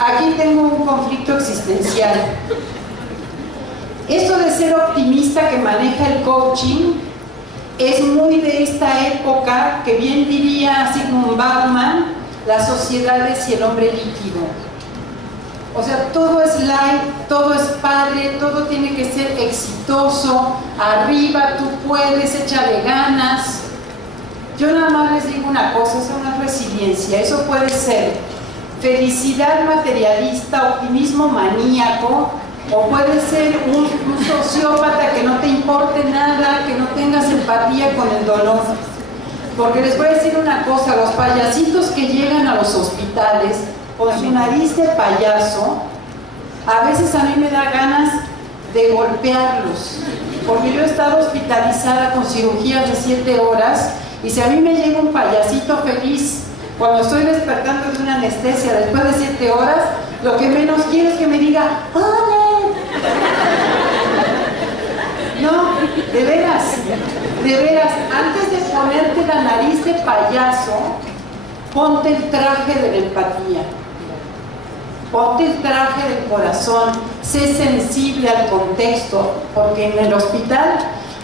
Aquí tengo un conflicto existencial. Esto de ser optimista que maneja el coaching es muy de esta época, que bien diría Zygmunt Bauman, las sociedades y el hombre líquido. O sea, todo es light, todo es padre, todo tiene que ser exitoso, arriba, tú puedes, échale ganas. Yo nada más les digo una cosa, eso no es resiliencia, eso puede ser felicidad materialista, optimismo maníaco, o puede ser un sociópata que no te importe nada, que no tengas empatía con el dolor. Porque les voy a decir una cosa, los payasitos que llegan a los hospitales con su nariz de payaso, a veces a mí me da ganas de golpearlos, porque yo he estado hospitalizada con cirugías de 7 horas, y si a mí me llega un payasito feliz cuando estoy despertando de una anestesia después de 7 horas, lo que menos quiero es que me diga ¡hola! No, de veras, antes de ponerte la nariz de payaso, ponte el traje de la empatía, ponte el traje del corazón, sé sensible al contexto, porque en el hospital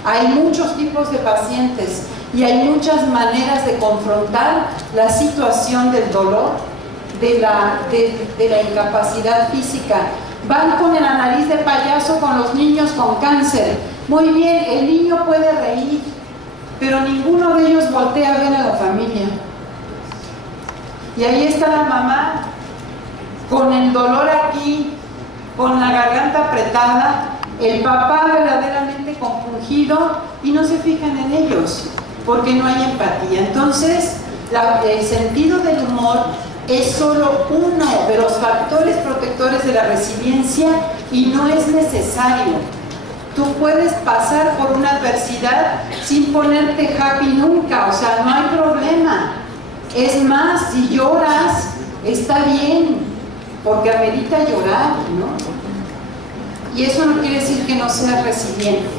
hay muchos tipos de pacientes y hay muchas maneras de confrontar la situación del dolor, de la incapacidad física. Van con la nariz de payaso con los niños con cáncer. Muy bien, el niño puede reír, pero ninguno de ellos voltea a ver a la familia. Y ahí está la mamá, con el dolor aquí, con la garganta apretada, el papá verdaderamente compungido, y no se fijan en ellos, porque no hay empatía. Entonces, el sentido del humor es solo uno de los factores protectores de la resiliencia, y no es necesario. Tú puedes pasar por una adversidad sin ponerte happy nunca, o sea, no hay problema. Es más, si lloras, está bien, porque amerita llorar, ¿no? Y eso no quiere decir que no seas resiliente.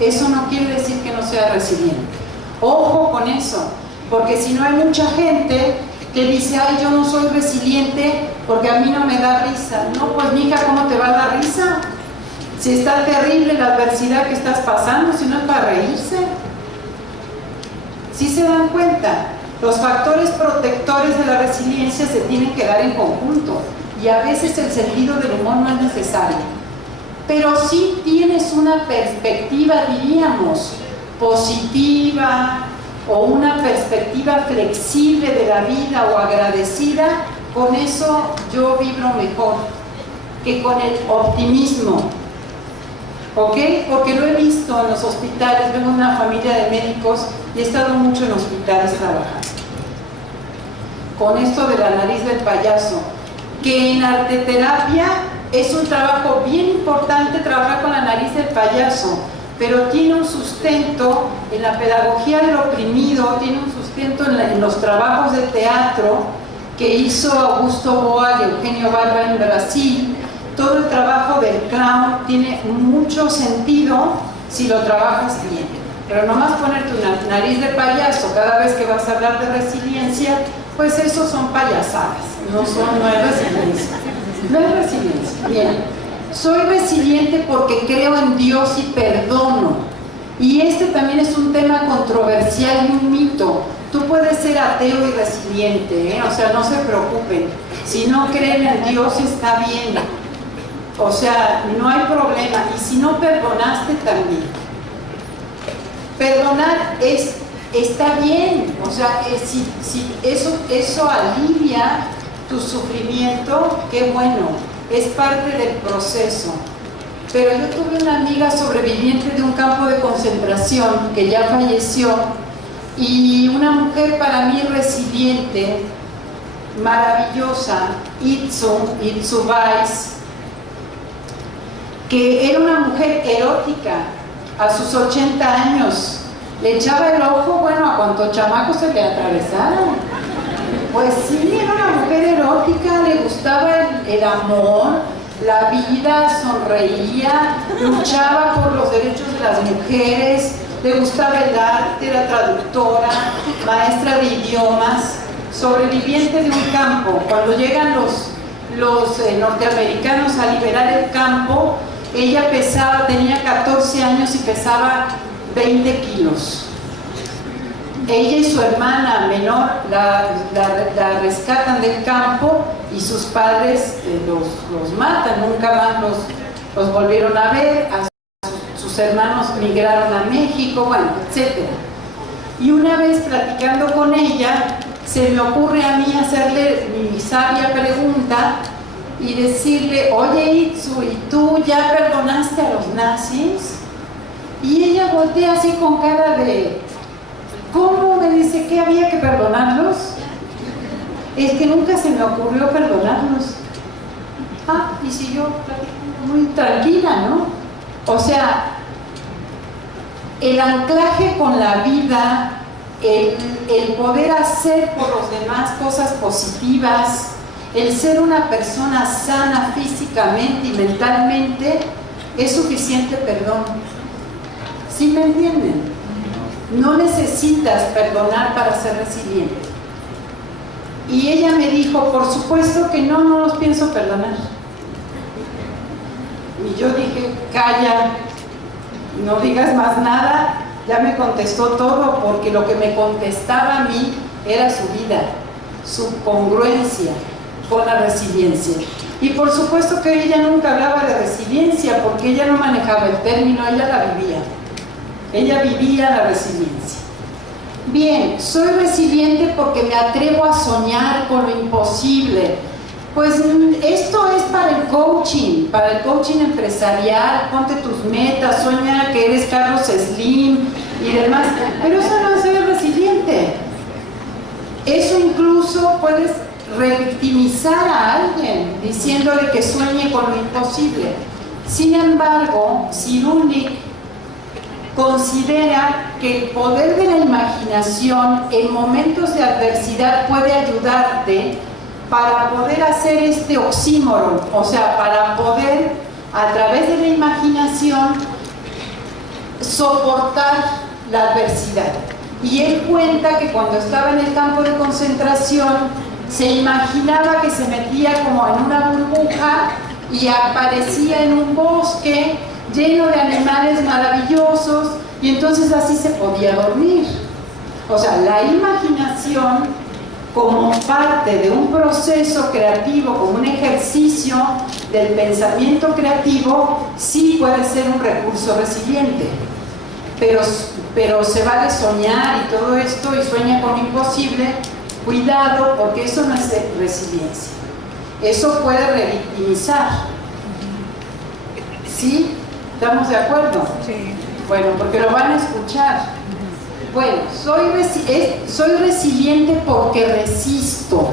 Eso no quiere decir que no seas resiliente. Ojo con eso, porque si no hay mucha gente que dice, ay, yo no soy resiliente porque a mí no me da risa. No, pues mija, ¿cómo te va a dar risa? Si está terrible la adversidad que estás pasando, si no es para reírse. ¿Sí se dan cuenta? Los factores protectores de la resiliencia se tienen que dar en conjunto y a veces el sentido del humor no es necesario. Pero sí tienes una perspectiva, diríamos, positiva o una perspectiva flexible de la vida o agradecida, con eso yo vibro mejor que con el optimismo. ¿Ok? Porque lo he visto en los hospitales, vengo de una familia de médicos y he estado mucho en hospitales trabajando. Con esto de la nariz del payaso, que en arteterapia es un trabajo bien importante trabajar con la nariz del payaso, pero tiene un sustento en la pedagogía del oprimido, tiene un sustento en los trabajos de teatro que hizo Augusto Boal y Eugenio Barba en Brasil. Todo el trabajo del clown tiene mucho sentido si lo trabajas bien. Pero nomás ponerte una nariz de payaso cada vez que vas a hablar de resiliencia, pues eso son payasadas, no es resiliencia. No es resiliencia. Bien, soy resiliente porque creo en Dios y perdono. Y este también es un tema controversial y un mito. Tú puedes ser ateo y resiliente, o sea, no se preocupen. Si no creen en Dios está bien. O sea, no hay problema. Y si no perdonaste también. Perdonar está bien. O sea, si eso alivia tu sufrimiento, qué bueno. Es parte del proceso. Pero yo tuve una amiga sobreviviente de un campo de concentración que ya falleció, y una mujer para mí resiliente, maravillosa, Itzu Weiss, que era una mujer erótica a sus 80 años. Le echaba el ojo, bueno, a cuantos chamacos se le atravesaron. Pues sí, era una mujer erótica, le gustaba el amor, la vida, sonreía, luchaba por los derechos de las mujeres, le gustaba el arte, era traductora, maestra de idiomas, sobreviviente de un campo. Cuando llegan los norteamericanos a liberar el campo, ella tenía 14 años y pesaba 20 kilos. Ella y su hermana menor la rescatan del campo y sus padres los matan, nunca más los volvieron a ver. Sus hermanos migraron a México, bueno, etc. Y una vez platicando con ella, se me ocurre a mí hacerle mi sabia pregunta y decirle: oye, Itzu, ¿y tú ya perdonaste a los nazis? Y ella voltea así con cara de: ¿cómo? Me dice, ¿qué había que perdonarlos? Es que nunca se me ocurrió perdonarlos. Y siguió platicando muy tranquila, ¿no? O sea, el anclaje con la vida, el poder hacer por los demás cosas positivas, el ser una persona sana físicamente y mentalmente, es suficiente perdón. ¿Sí me entienden? No necesitas perdonar para ser resiliente. Y ella me dijo: por supuesto que no los pienso perdonar. Y yo dije: calla, no digas más nada. Ya me contestó todo, porque lo que me contestaba a mí era su vida, su congruencia con la resiliencia. Y por supuesto que ella nunca hablaba de resiliencia, porque ella no manejaba el término, ella la vivía. Ella vivía la resiliencia. Bien, soy resiliente porque me atrevo a soñar con lo imposible. Pues esto es para el coaching empresarial. Ponte tus metas, sueña que eres Carlos Slim y demás. Pero eso no es ser resiliente. Eso incluso puedes revictimizar a alguien diciéndole que sueñe con lo imposible. Sin embargo, Cyrulnik considera que el poder de la imaginación en momentos de adversidad puede ayudarte para poder hacer este oxímoron, o sea, para poder, a través de la imaginación, soportar la adversidad. Y él cuenta que cuando estaba en el campo de concentración, se imaginaba que se metía como en una burbuja y aparecía en un bosque lleno de animales maravillosos, y entonces así se podía dormir. O sea, la imaginación como parte de un proceso creativo, como un ejercicio del pensamiento creativo, sí puede ser un recurso resiliente. Pero se vale soñar y todo esto, y sueña con lo imposible. Cuidado, porque eso no es resiliencia. Eso puede revictimizar. ¿Sí? ¿Estamos de acuerdo? Sí. Bueno, porque lo van a escuchar. Bueno, soy resiliente porque resisto.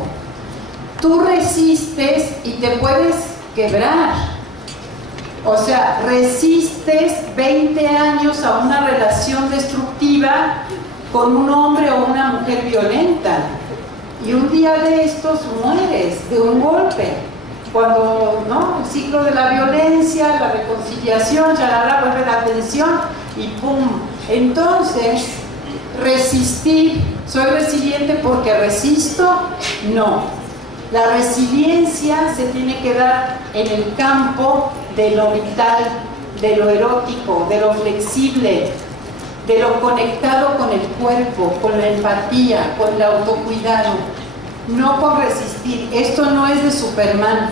Tú resistes y te puedes quebrar. O sea, resistes 20 años a una relación destructiva con un hombre o una mujer violenta. Y un día de estos mueres de un golpe. Cuando, ¿no? El ciclo de la violencia, la reconciliación, ya vuelve la tensión y ¡pum! Entonces, resistir, ¿soy resiliente porque resisto? No. La resiliencia se tiene que dar en el campo de lo vital, de lo erótico, de lo flexible, de lo conectado con el cuerpo, con la empatía, con el autocuidado. No con resistir. Esto no es de Superman.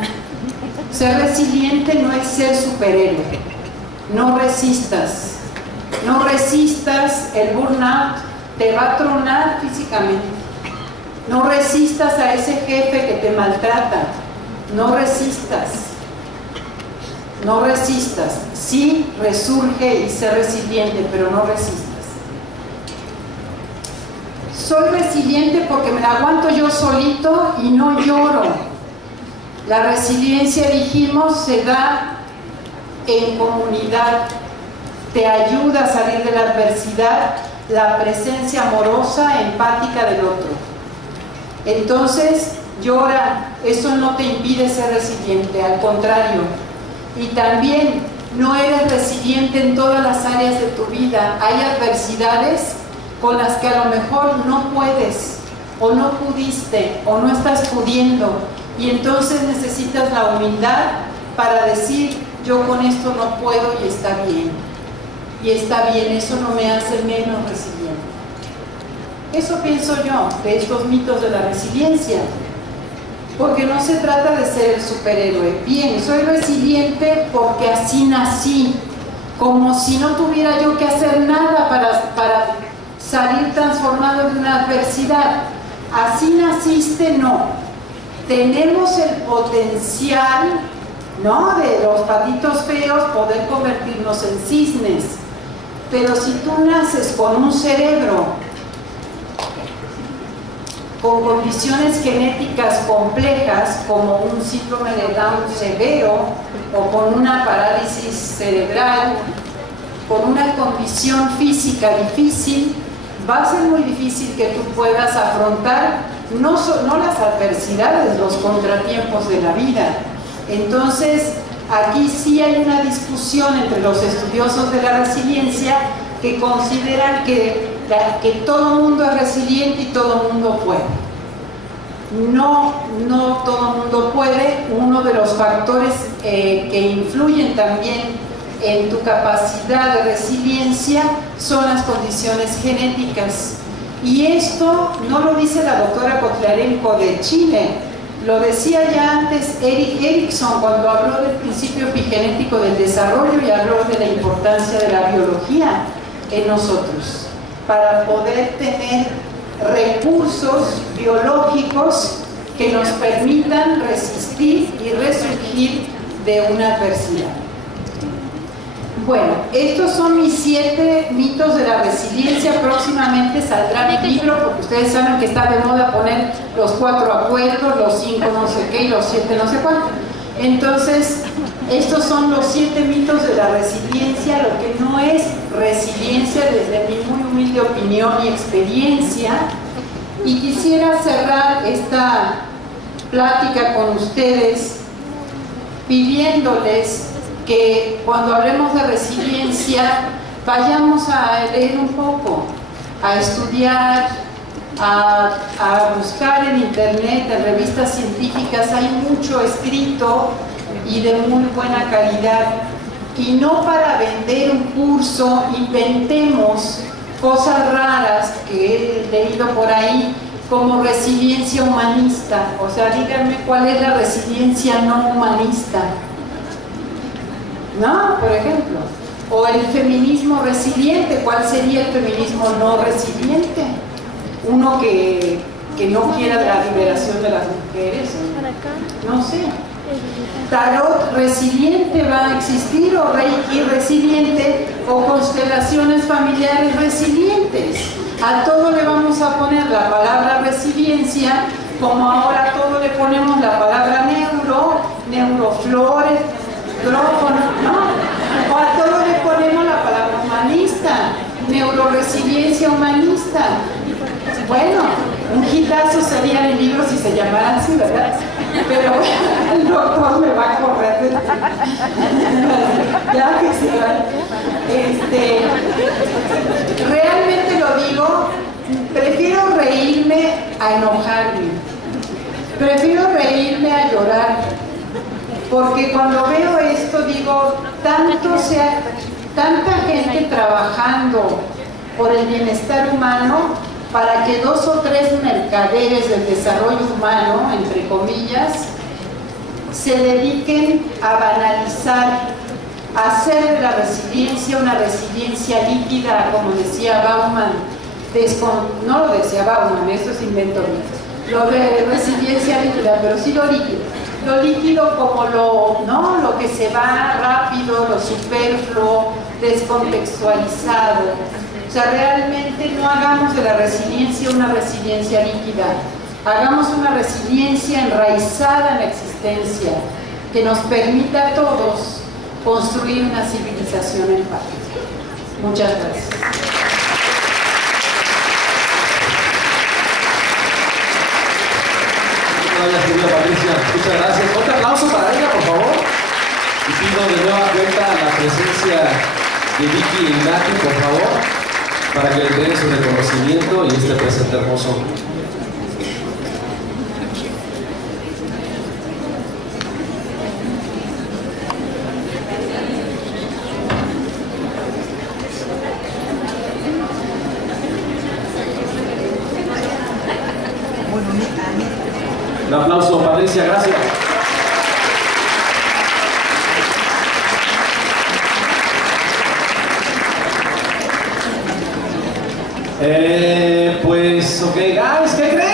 Ser resiliente no es ser superhéroe. No resistas. No resistas el burnout. Te va a tronar físicamente. No resistas a ese jefe que te maltrata. No resistas. No resistas. Sí, resurge y sé resiliente, pero no resistas. Soy resiliente porque me la aguanto yo solito y no lloro. La resiliencia, dijimos, se da en comunidad. Te ayuda a salir de la adversidad, la presencia amorosa, empática del otro. Entonces, llora. Eso no te impide ser resiliente, al contrario. Y también no eres resiliente en todas las áreas de tu vida. Hay adversidades con las que a lo mejor no puedes, o no pudiste, o no estás pudiendo, y entonces necesitas la humildad para decir, yo con esto no puedo y está bien. Y está bien, eso no me hace menos resiliente. Eso pienso yo de estos mitos de la resiliencia, porque no se trata de ser el superhéroe. Bien, soy resiliente porque así nací, como si no tuviera yo que hacer nada para salir transformado de una adversidad. Así naciste, no. Tenemos el potencial, ¿no?, de los patitos feos poder convertirnos en cisnes. Pero si tú naces con un cerebro con condiciones genéticas complejas, como un síndrome de Down severo, o con una parálisis cerebral, con una condición física difícil, va a ser muy difícil que tú puedas afrontar no las adversidades, los contratiempos de la vida. Entonces, aquí sí hay una discusión entre los estudiosos de la resiliencia que consideran que todo mundo es resiliente y todo mundo puede. No todo mundo puede. Uno de los factores que influyen también en tu capacidad de resiliencia son las condiciones genéticas. Y esto no lo dice la doctora Kotlarenko de Chile, lo decía ya antes Erik Erikson cuando habló del principio epigenético del desarrollo y habló de la importancia de la biología en nosotros, para poder tener recursos biológicos que nos permitan resistir y resurgir de una adversidad. Bueno, estos son mis 7 mitos de la resiliencia. Próximamente saldrá mi libro, porque ustedes saben que está de moda poner los 4 acuerdos, los 5 no sé qué y los 7 no sé cuánto. Entonces, estos son los 7 mitos de la resiliencia, lo que no es resiliencia desde mi muy humilde opinión y experiencia. Y quisiera cerrar esta plática con ustedes pidiéndoles que cuando hablemos de resiliencia vayamos a leer un poco, a estudiar, a buscar en internet, en revistas científicas. Hay mucho escrito y de muy buena calidad y no para vender un curso inventemos cosas raras que he leído por ahí, como resiliencia humanista. O sea, díganme cuál es la resiliencia no humanista, ¿no? Por ejemplo. O el feminismo resiliente, ¿cuál sería el feminismo no resiliente? Uno que no quiera la liberación de las mujeres, no sé. Tarot resiliente va a existir, o Reiki resiliente, o constelaciones familiares resilientes. A todo le vamos a poner la palabra resiliencia, como ahora a todo le ponemos la palabra neuroflores, ¿no? O a todo le ponemos la palabra humanista, neuroresiliencia humanista. Bueno, un hitazo sería el libro si se llamara así, ¿verdad? Pero el doctor me va a correr. Ya que se va. Realmente lo digo, prefiero reírme a enojarme. Prefiero reírme a llorar. Porque cuando veo esto digo, tanta gente trabajando por el bienestar humano, para que 2 o 3 mercaderes del desarrollo humano, entre comillas, se dediquen a banalizar, a hacer de la resiliencia una resiliencia líquida, como decía Bauman. No lo decía Bauman, esto es invento mío. Lo de resiliencia líquida, pero sí lo líquido. Lo líquido como lo que se va rápido, lo superfluo, descontextualizado. O sea, realmente no hagamos de la resiliencia una resiliencia líquida. Hagamos una resiliencia enraizada en la existencia, que nos permita a todos construir una civilización empática. Muchas gracias. Gracias, Patricia. Muchas gracias. Otro aplauso para ella, por favor. Y pido de nueva cuenta la presencia de Vicky y Nati, por favor, para que le den su reconocimiento y este presente hermoso. Un aplauso, Patricia, gracias. Pues, ok, guys, ¿qué creen?